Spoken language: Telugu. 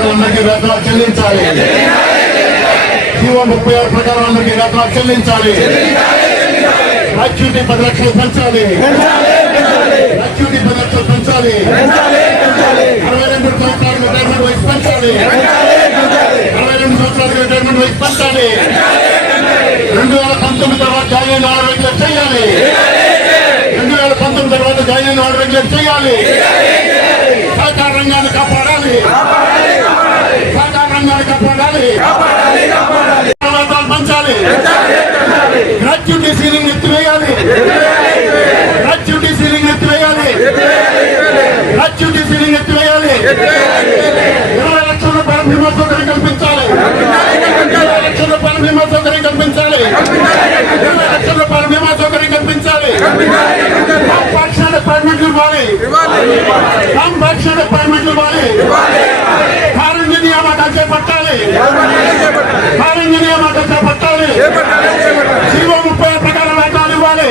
ప్రకారం అందరికీ వేతనాలు చెల్లించాలి. జీవో 36 ప్రకారం అందరికీ వేతనాలు చెల్లించాలి. గ్రాట్యుటీ 10 లక్షలు పెంచాలి. గ్రాట్యుటీ 10 లక్షలు పెంచాలి. 62 సంవత్సరాలకు రిటైర్మెంట్ వయసు పెంచాలి. 62 సంవత్సరాలకు రిటైర్మెంట్ వయసు పెంచాలి. 2019 తర్వాత జాయిన్ ఆర్డర్ రెగ్యులర్ చేయాలి. 2019 తర్వాత జాయిన్ ఆర్డర్ రెగ్యులర్ చేయాలి. సహకార రంగాన్ని కాపాడాలి. సహకార రంగాన్ని కాపాడాలి. పెంచాలి. గ్రాట్యుటీ సీలింగ్ ఎత్తివేయాలి. గ్రాట్యుటీ సీలింగ్ ఎత్తివేయాలి. గ్రాట్యుటీ సీలింగ్ ఎత్తివేయాలి. 20 లక్షల రూపాయల బీమా సౌకర్యం కల్పించాలి. 20 లక్షల రూపాయల బీమా సౌకర్యం కల్పించాలి. 20 లక్షల రూపాయల బీమా సౌకర్యం కల్పించాలి. కాంపాక్షన్ అపాయింట్మెంట్లు ఇవ్వాలి. కాంపాక్షన్ అపాయింట్మెంట్లు ఇవ్వాలి. కారణ్య నియామకాలు చేపట్టాలి. కారణ్య నియామకాలు చేపట్టాలి. జీవో 30 ప్రకారం వేతనాలు ఇవ్వాలి.